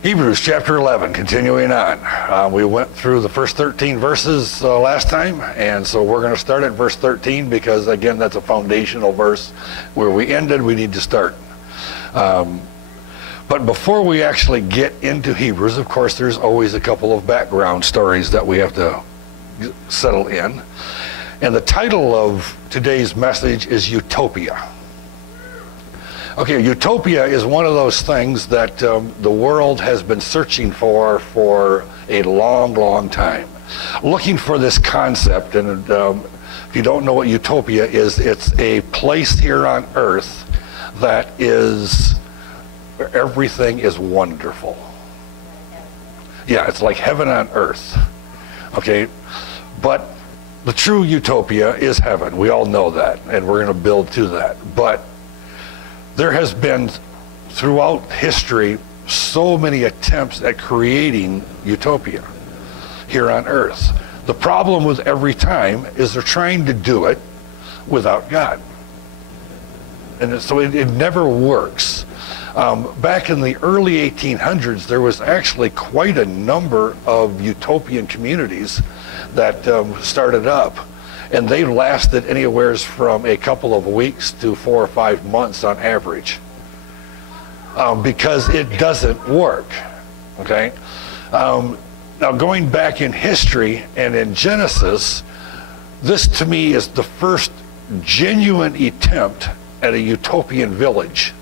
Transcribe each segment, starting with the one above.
Hebrews chapter 11, continuing on. We went through the first 13 verses last time, and so we're going to start at verse 13 because, again, that's a foundational verse. Where we ended, we need to start. But before we actually get into Hebrews, of course, there's always a couple of background stories that we have to settle in. And the title of today's message is Utopia. Okay, utopia is one of those things that the world has been searching for a long, long time. Looking for this concept, and if you don't know what utopia is, it's a place here on earth that is, where everything is wonderful. Yeah, it's like heaven on earth. Okay, but the true utopia is heaven. We all know that, and we're going to build to that. But there has been, throughout history, so many attempts at creating utopia here on earth. The problem with every time is they're trying to do it without God. And so it never works. Back in the early 1800s, there was actually quite a number of utopian communities that started up. And they lasted anywhere from a couple of weeks to 4 or 5 months on average, because it doesn't work. Okay. Now going back in history and in Genesis, this to me is the first genuine attempt at a utopian village,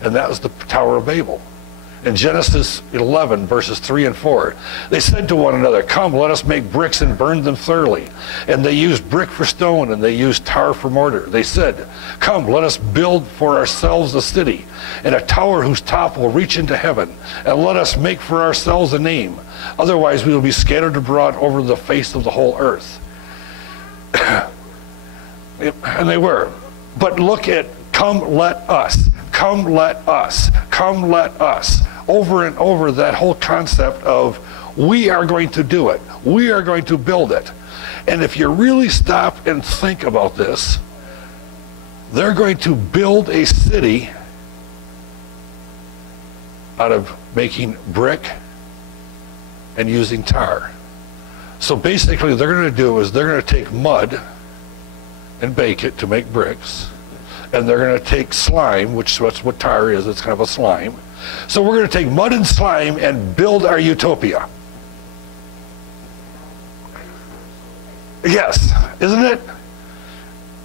and that was the Tower of Babel. In Genesis 11, verses 3 and 4, they said to one another, "Come, let us make bricks and burn them thoroughly." And they used brick for stone, and they used tar for mortar. They said, "Come, let us build for ourselves a city, and a tower whose top will reach into heaven, and let us make for ourselves a name. Otherwise we will be scattered abroad over the face of the whole earth." And they were. But look at, "Come, let us. Come, let us. Come, let us." Over and over, that whole concept of we are going to do it. We are going to build it. And if you really stop and think about this, they're going to build a city out of making brick and using tar. So basically, they're going to do is they're going to take mud and bake it to make bricks. And they're going to take slime, which that's what tar is, it's kind of a slime. So we're going to take mud and slime and build our utopia. Yes, isn't it?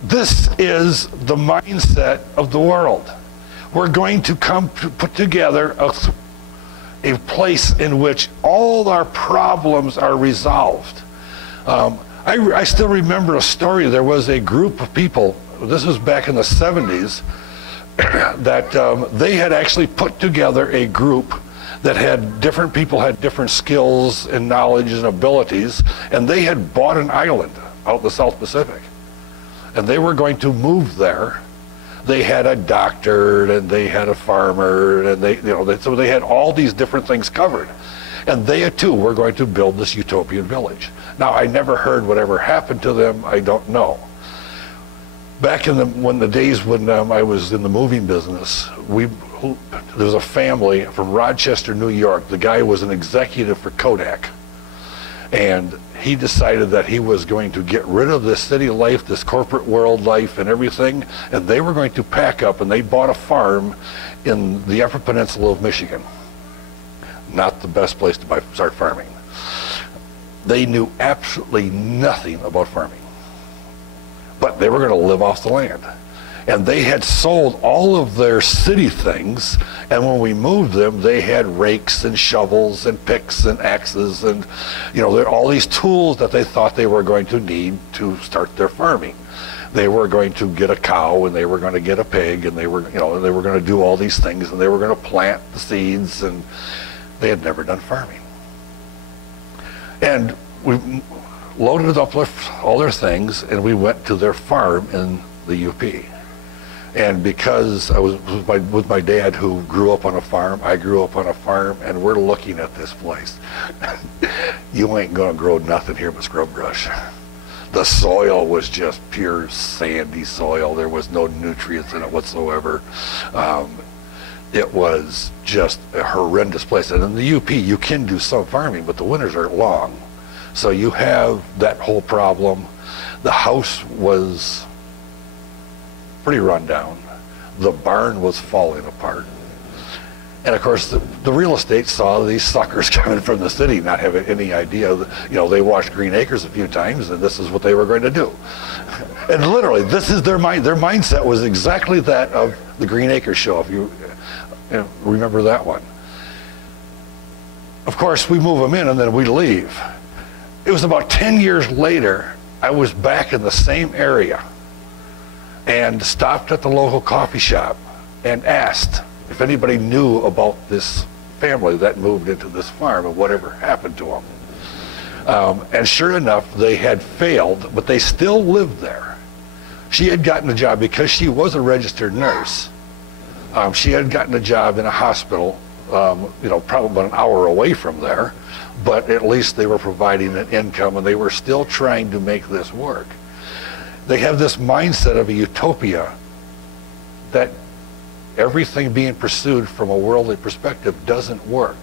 This is the mindset of the world. We're going to come to put together a place in which all our problems are resolved. I still remember a story. There was a group of people, this was back in the 70s, that they had actually put together a group that had different people, had different skills and knowledge and abilities, and they had bought an island out in the South Pacific. And they were going to move there. They had a doctor, and they had a farmer, and so they had all these different things covered. And they too were going to build this utopian village. Now, I never heard whatever happened to them. I don't know. Back in the days when I was in the moving business, there was a family from Rochester, New York. The guy was an executive for Kodak. And he decided that he was going to get rid of this city life, this corporate world life and everything, and they were going to pack up, and they bought a farm in the Upper Peninsula of Michigan. Not the best place to start farming. They knew absolutely nothing about farming. But they were going to live off the land. And they had sold all of their city things, and when we moved them, they had rakes and shovels and picks and axes and, all these tools that they thought they were going to need to start their farming. They were going to get a cow, and they were going to get a pig, and they were going to do all these things, and they were going to plant the seeds, and they had never done farming. And we loaded up all their things, and we went to their farm in the UP. And because I was with my dad, who grew up on a farm, I grew up on a farm, and we're looking at this place. You ain't gonna grow nothing here but scrub brush. The soil was just pure sandy soil. There was no nutrients in it whatsoever. It was just a horrendous place. And in the UP, you can do some farming, but the winters are long. So you have that whole problem. The house was pretty run down. The barn was falling apart. And of course, the real estate saw these suckers coming from the city, not having any idea that, they watched Green Acres a few times, and this is what they were going to do. And literally, this is their mind. Their mindset was exactly that of the Green Acres show, if you remember that one. Of course, we move them in and then we leave. It was about 10 years later, I was back in the same area and stopped at the local coffee shop and asked if anybody knew about this family that moved into this farm and whatever happened to them. And sure enough, they had failed, but they still lived there. She had gotten a job because she was a registered nurse. She had gotten a job in a hospital, probably about an hour away from there, but at least they were providing an income and they were still trying to make this work. They have this mindset of a utopia that everything being pursued from a worldly perspective doesn't work.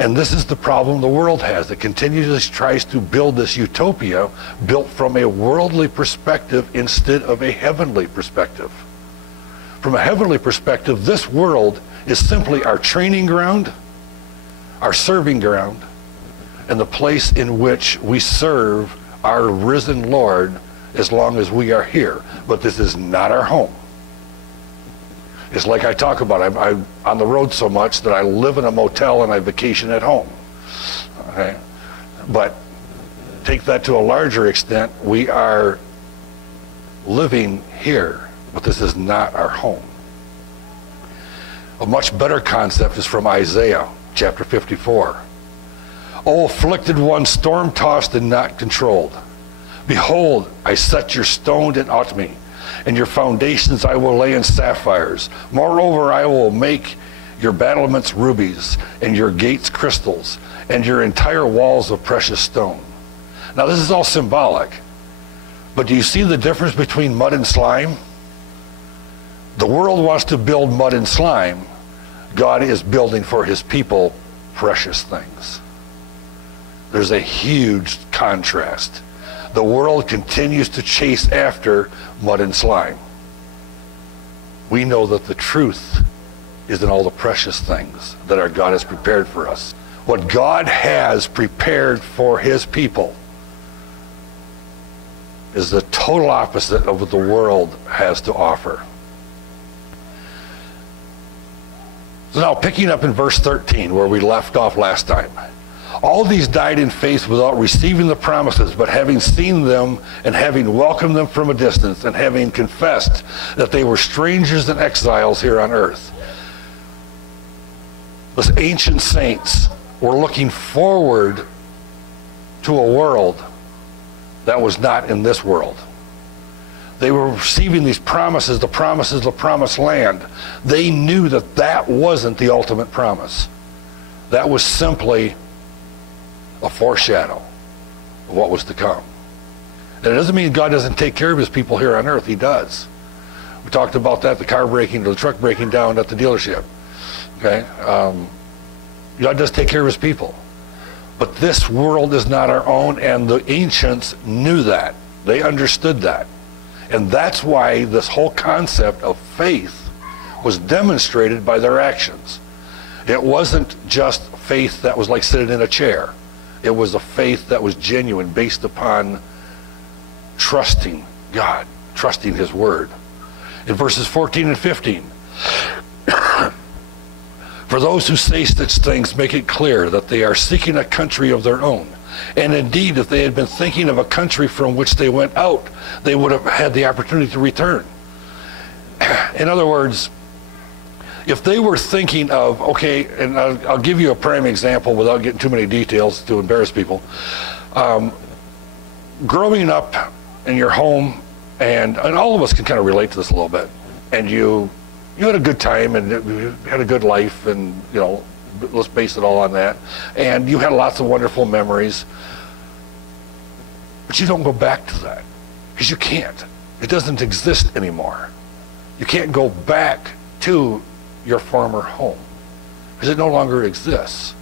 And this is the problem the world has. It continually tries to build this utopia built from a worldly perspective instead of a heavenly perspective. From a heavenly perspective, this world is simply our training ground, our serving ground, and the place in which we serve our risen Lord as long as we are here. But this is not our home. It's like I talk about, I'm on the road so much that I live in a motel and I vacation at home. Okay? But take that to a larger extent, we are living here, but this is not our home. A much better concept is from Isaiah chapter 54. O afflicted one, storm-tossed and not controlled. Behold, I set your stone in Otmi, and your foundations I will lay in sapphires. Moreover, I will make your battlements rubies, and your gates crystals, and your entire walls of precious stone. Now this is all symbolic, but do you see the difference between mud and slime? The world wants to build mud and slime. God is building for his people precious things. There's a huge contrast. The world continues to chase after mud and slime. We know that the truth is in all the precious things that our God has prepared for us. What God has prepared for his people is the total opposite of what the world has to offer. So now picking up in verse 13 where we left off last time. All these died in faith without receiving the promises, but having seen them and having welcomed them from a distance and having confessed that they were strangers and exiles here on earth. Those ancient saints were looking forward to a world that was not in this world. They were receiving these promises, the promises of the promised land. They knew that that wasn't the ultimate promise. That was simply a foreshadow of what was to come. And it doesn't mean God doesn't take care of his people here on earth. He does. We talked about that, the truck breaking down at the dealership. Okay? God does take care of his people. But this world is not our own, and the ancients knew that. They understood that. And that's why this whole concept of faith was demonstrated by their actions. It wasn't just faith that was like sitting in a chair. It was a faith that was genuine, based upon trusting God, trusting his word. In verses 14 and 15, for those who say such things make it clear that they are seeking a country of their own. And indeed, if they had been thinking of a country from which they went out, they would have had the opportunity to return. In other words, if they were thinking of, okay, and I'll give you a prime example without getting too many details to embarrass people. Growing up in your home, and all of us can kind of relate to this a little bit, and you had a good time and you had a good life, and let's base it all on that, and you had lots of wonderful memories, but you don't go back to that because you can't. It doesn't exist anymore. You can't go back to your former home, because it no longer exists.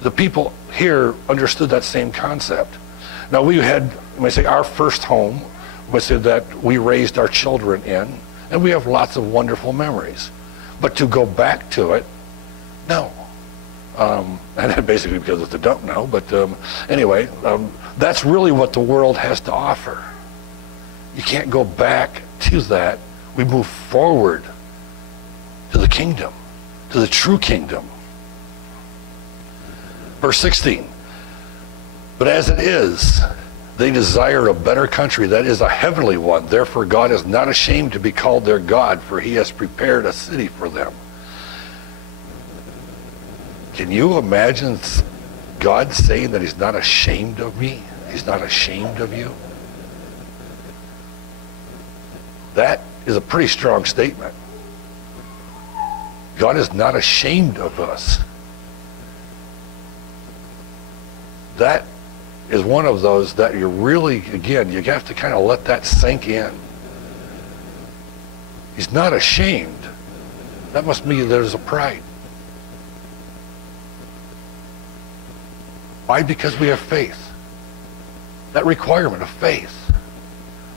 The people here understood that same concept. Now we had, I say, our first home, we said that we raised our children in, and we have lots of wonderful memories. But to go back to it, no. And basically because it's a dump now, but anyway, that's really what the world has to offer. You can't go back to that. We move forward to the kingdom, to the true kingdom. Verse 16, but as it is, they desire a better country, that is a heavenly one. Therefore God is not ashamed to be called their God, for he has prepared a city for them. Can you imagine God saying that he's not ashamed of me? He's not ashamed of you? That is a pretty strong statement. God is not ashamed of us. That is one of those that you really, again, you have to kind of let that sink in. He's not ashamed. That must mean there's a pride. Why? Because we have faith. That requirement of faith.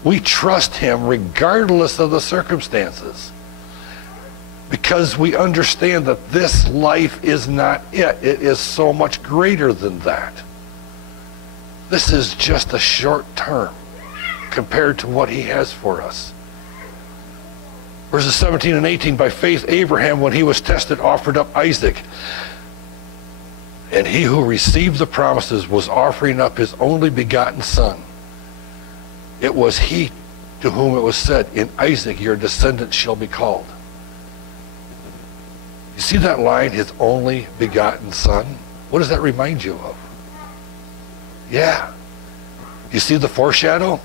We trust him regardless of the circumstances, because we understand that this life is not it. It is so much greater than that. This is just a short term compared to what he has for us. Verses 17 and 18, by faith Abraham, when he was tested, offered up Isaac. And he who received the promises was offering up his only begotten son. It was he to whom it was said, in Isaac your descendants shall be called. You see that line, his only begotten son? What does that remind you of? Yeah. You see the foreshadow?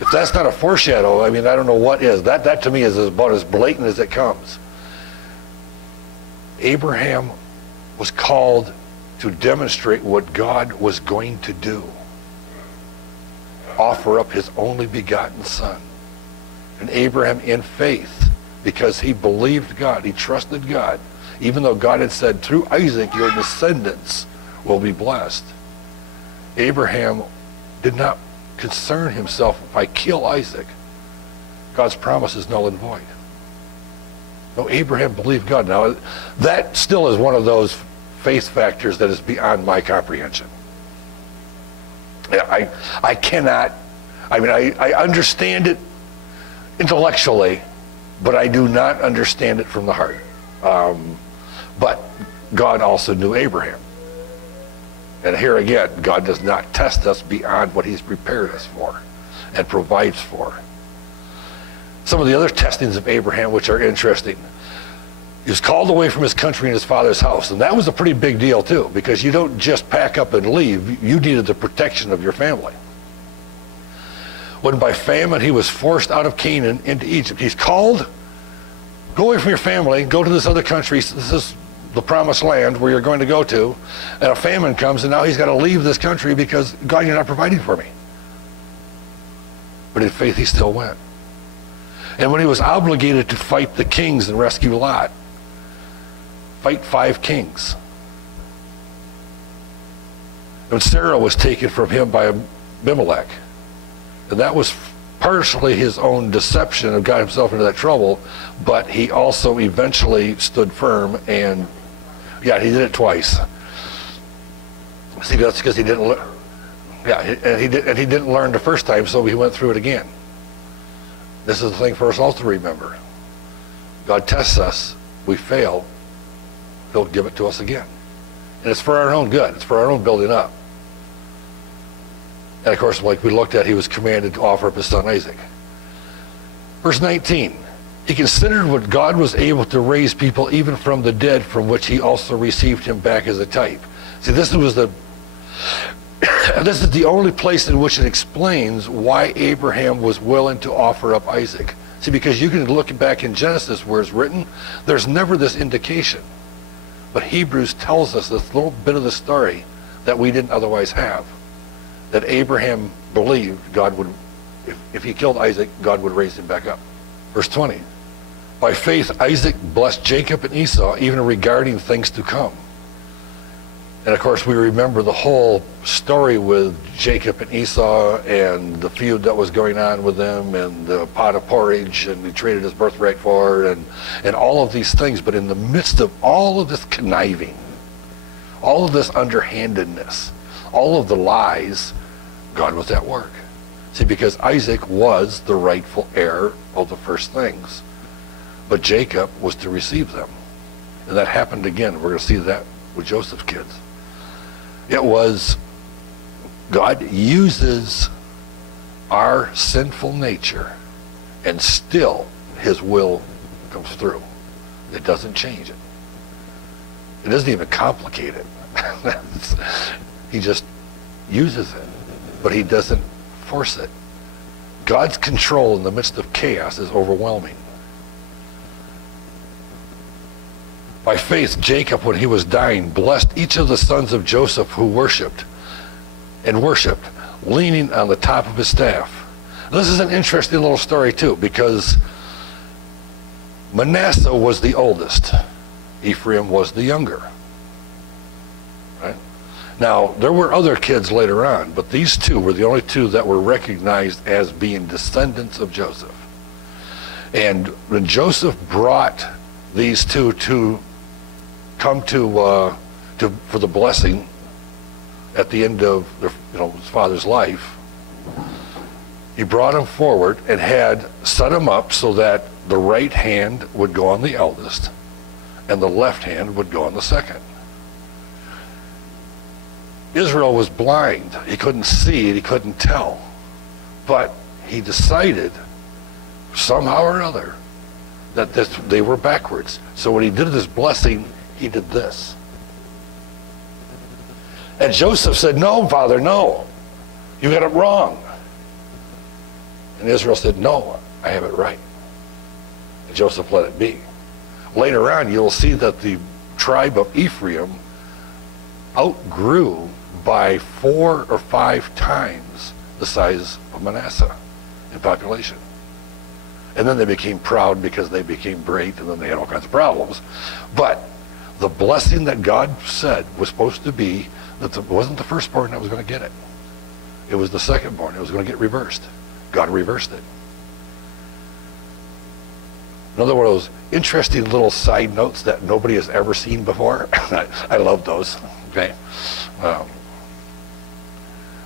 If that's not a foreshadow, I mean, I don't know what is. That to me is about as blatant as it comes. Abraham was called to demonstrate what God was going to do. Offer up his only begotten son. And Abraham, in faith, because he believed God, he trusted God, even though God had said, through Isaac your descendants will be blessed. Abraham did not concern himself, if I kill Isaac, God's promise is null and void. No, Abraham believed God. Now, that still is one of those faith factors that is beyond my comprehension. I cannot, I mean, I understand it intellectually, but I do not understand it from the heart. But God also knew Abraham. And here again, God does not test us beyond what he's prepared us for and provides for. Some of the other testings of Abraham, which are interesting. He was called away from his country and his father's house. And that was a pretty big deal too, because you don't just pack up and leave. You needed the protection of your family. When by famine he was forced out of Canaan into Egypt. He's called, go away from your family, go to this other country. This is the promised land where you're going to go to. And a famine comes, and now he's got to leave this country because, God, you're not providing for me. But in faith he still went. And when he was obligated to fight the kings and rescue Lot, fight 5 kings. And Sarah was taken from him by Abimelech. And that was partially his own deception and got himself into that trouble, but he also eventually stood firm, and yeah, he did it twice. See, that's because he didn't learn. Yeah, and he didn't learn the first time, so he went through it again. This is the thing for us all to remember. God tests us, we fail, he'll give it to us again. And it's for our own good, it's for our own building up. And of course, like we looked at, he was commanded to offer up his son Isaac. Verse 19, he considered what God was able to raise people even from the dead, from which he also received him back as a type. See, this is the only place in which it explains why Abraham was willing to offer up Isaac. See, because you can look back in Genesis where it's written, there's never this indication. But Hebrews tells us this little bit of the story that we didn't otherwise have. That Abraham believed God would, if he killed Isaac, God would raise him back up. Verse 20, By faith, Isaac blessed Jacob and Esau, even regarding things to come. And of course, we remember the whole story with Jacob and Esau and the feud that was going on with them and the pot of porridge and he traded his birthright for and all of these things. But in the midst of all of this conniving, all of this underhandedness, all of the lies, God was at work. See, because Isaac was the rightful heir of the first things. But Jacob was to receive them. And that happened again. We're going to see that with Joseph's kids. It was, God uses our sinful nature and still his will comes through. It doesn't change it. It doesn't even complicate it. He just uses it, but he doesn't force it. God's control in the midst of chaos is overwhelming. By faith, Jacob, when he was dying, blessed each of the sons of Joseph who worshipped, leaning on the top of his staff. This is an interesting little story too, because Manasseh was the oldest. Ephraim was the younger. Right? Now, there were other kids later on, but these two were the only two that were recognized as being descendants of Joseph. And when Joseph brought these two to come to for the blessing at the end of their, his father's life, he brought him forward and had set him up so that the right hand would go on the eldest and the left hand would go on the second. Israel was blind. He couldn't see it, he couldn't tell. But he decided somehow or other that they were backwards. So when he did this blessing, he did this. And Joseph said, "No, Father, no. You got it wrong." And Israel said, "No, I have it right." And Joseph let it be. Later on, you'll see that the tribe of Ephraim outgrew by 4 or 5 times the size of Manasseh in population. And then they became proud because they became great, and then they had all kinds of problems. But the blessing that God said was supposed to be that it wasn't the firstborn that was going to get it. It was the secondborn. It was going to get reversed. God reversed it. Another one of those interesting little side notes that nobody has ever seen before. I love those. Okay.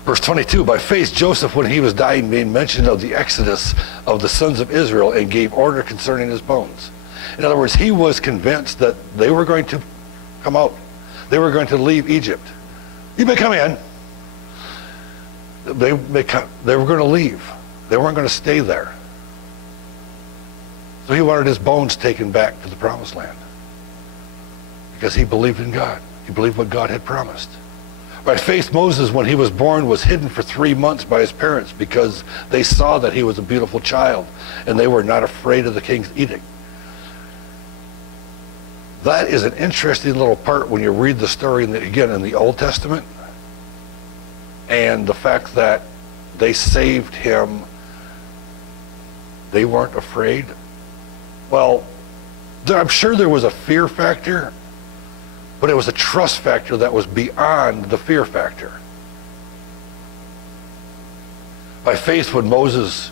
Verse 22, by faith Joseph, when he was dying, made mention of the exodus of the sons of Israel and gave order concerning his bones. In other words, he was convinced that they were going to come out. They were going to leave Egypt. You may come in. They were going to leave. They weren't going to stay there. So he wanted his bones taken back to the promised land because he believed in God. He believed what God had promised. By faith, Moses, when he was born, was hidden for 3 months by his parents because they saw that he was a beautiful child and they were not afraid of the king's edict. That is an interesting little part when you read the story, again, in the Old Testament, and the fact that they saved him, they weren't afraid. Well, I'm sure there was a fear factor, but it was a trust factor that was beyond the fear factor. By faith, when Moses,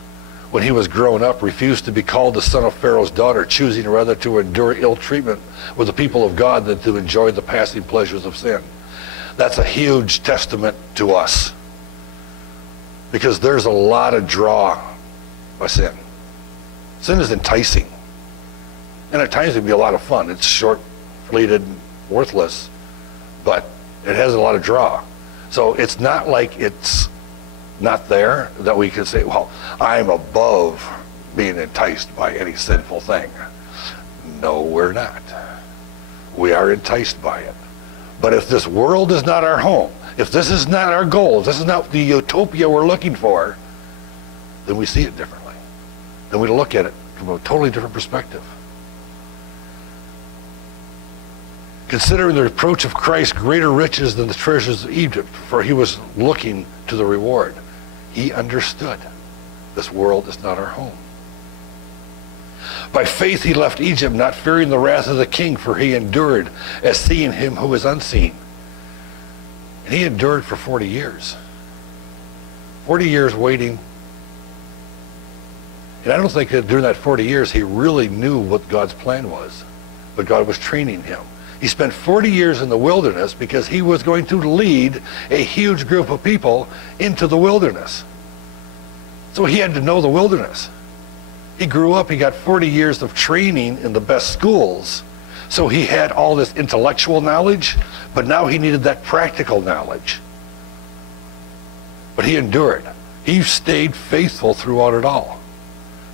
when he was grown up, refused to be called the son of Pharaoh's daughter, choosing rather to endure ill treatment with the people of God than to enjoy the passing pleasures of sin. That's a huge testament to us, because there's a lot of draw by sin. Sin is enticing, and at times it can be a lot of fun. It's short, fleeted, worthless, but it has a lot of draw. So it's not like it's not there that we can say, well, I'm above being enticed by any sinful thing. No, we're not. We are enticed by it. But if this world is not our home, if this is not our goal, if this is not the utopia we're looking for, then we see it differently. Then we look at it from a totally different perspective. Considering the reproach of Christ greater riches than the treasures of Egypt, for he was looking to the reward. He understood this world is not our home. By faith he left Egypt, not fearing the wrath of the king, for he endured as seeing him who is unseen. And he endured for 40 years. 40 years waiting. And I don't think that during that 40 years he really knew what God's plan was. But God was training him. He spent 40 years in the wilderness because he was going to lead a huge group of people into the wilderness. So he had to know the wilderness. He grew up, he got 40 years of training in the best schools. So he had all this intellectual knowledge, but now he needed that practical knowledge. But he endured. He stayed faithful throughout it all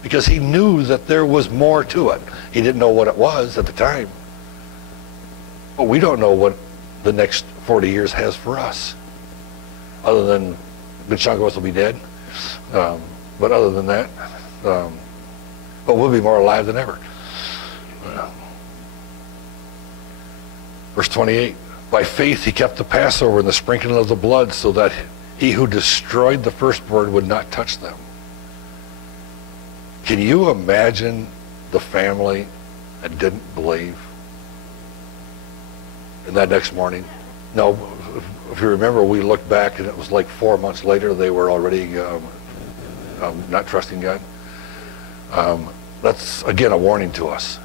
because he knew that there was more to it. He didn't know what it was at the time. But we don't know what the next 40 years has for us. Other than a good chunk of us will be dead. But other than that, but we'll be more alive than ever. Verse 28, by faith he kept the Passover and the sprinkling of the blood so that he who destroyed the firstborn would not touch them. Can you imagine the family that didn't believe? And that next morning, no, if you remember, we looked back and it was like 4 months later they were already not trusting God. That's again a warning to us.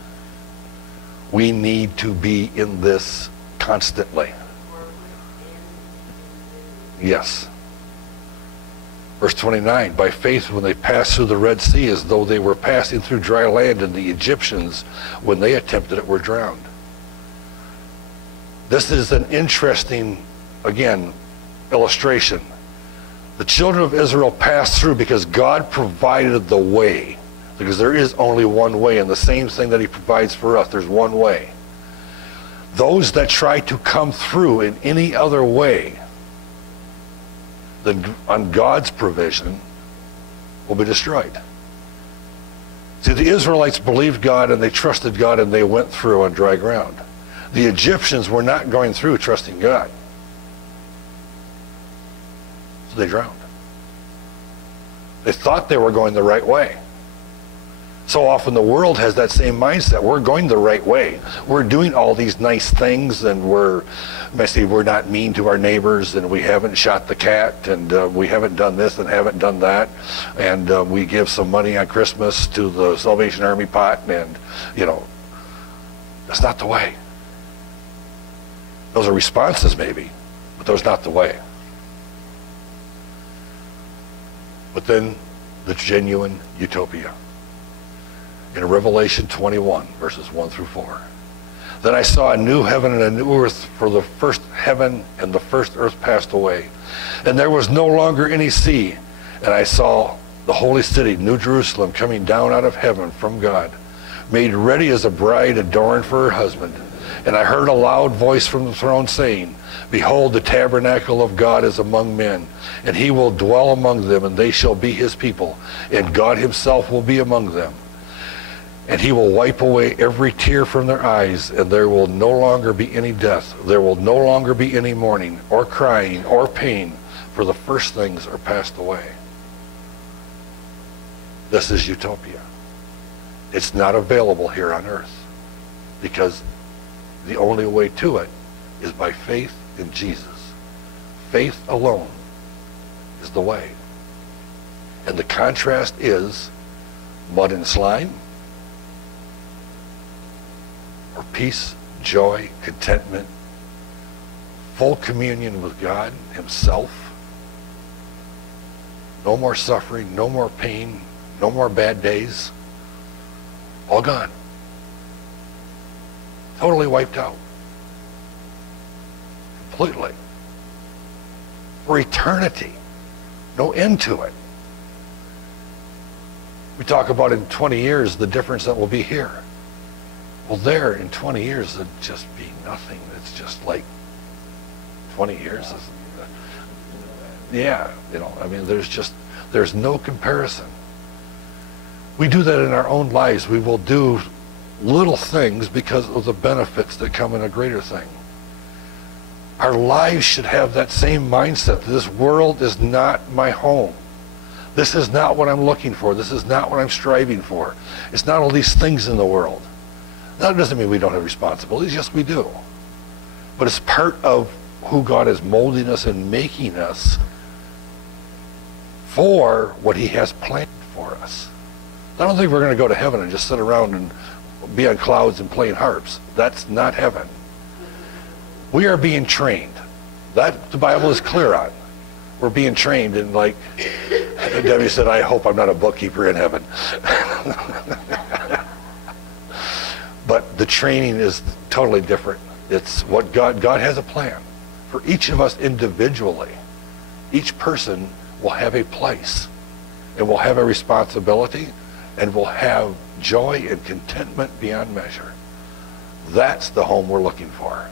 We need to be in this constantly. Yes. Verse 29, by faith when they passed through the Red Sea as though they were passing through dry land, and the Egyptians, when they attempted it, were drowned. This is an interesting, again, illustration. The children of Israel passed through because God provided the way. Because there is only one way, and the same thing that he provides for us, there's one way. Those that try to come through in any other way than on God's provision will be destroyed. See, the Israelites believed God and they trusted God and they went through on dry ground. The Egyptians were not going through trusting God. So they drowned. They thought they were going the right way. So often the world has that same mindset. We're going the right way. We're doing all these nice things, and we're not mean to our neighbors, and we haven't shot the cat, and we haven't done this and haven't done that, and we give some money on Christmas to the Salvation Army pot, and that's not the way. Those are responses maybe, but those are not the way. But then the genuine utopia. In Revelation 21, verses 1 through 4. Then I saw a new heaven and a new earth, for the first heaven and the first earth passed away, and there was no longer any sea. And I saw the holy city, New Jerusalem, coming down out of heaven from God, made ready as a bride adorned for her husband. And I heard a loud voice from the throne saying, behold, the tabernacle of God is among men, and he will dwell among them, and they shall be his people, and God himself will be among them. And he will wipe away every tear from their eyes, and there will no longer be any death. There will no longer be any mourning, or crying, or pain, for the first things are passed away. This is utopia. It's not available here on earth, because the only way to it is by faith in Jesus. Faith alone is the way. And the contrast is mud and slime, or peace, joy, contentment, full communion with God himself. No more suffering, no more pain, no more bad days. All gone. Totally wiped out. Completely. For eternity. No end to it. We talk about in 20 years the difference that will be here. Well, there in 20 years it'd just be nothing. It's just like 20 years. Yeah, there's no comparison. We do that in our own lives. We will do little things because of the benefits that come in a greater thing. Our lives should have that same mindset. This world is not my home. This is not what I'm looking for. This is not what I'm striving for. It's not all these things in the world. That doesn't mean we don't have responsibilities. Yes, we do. But it's part of who God is molding us and making us for what he has planned for us. I don't think we're going to go to heaven and just sit around and be on clouds and playing harps. That's not heaven. We are being trained. That the Bible is clear on. We're being trained, and like Debbie said, I hope I'm not a bookkeeper in heaven. But the training is totally different. It's what God has a plan for each of us individually. Each person will have a place, and will have a responsibility, and will have joy and contentment beyond measure. That's the home we're looking for.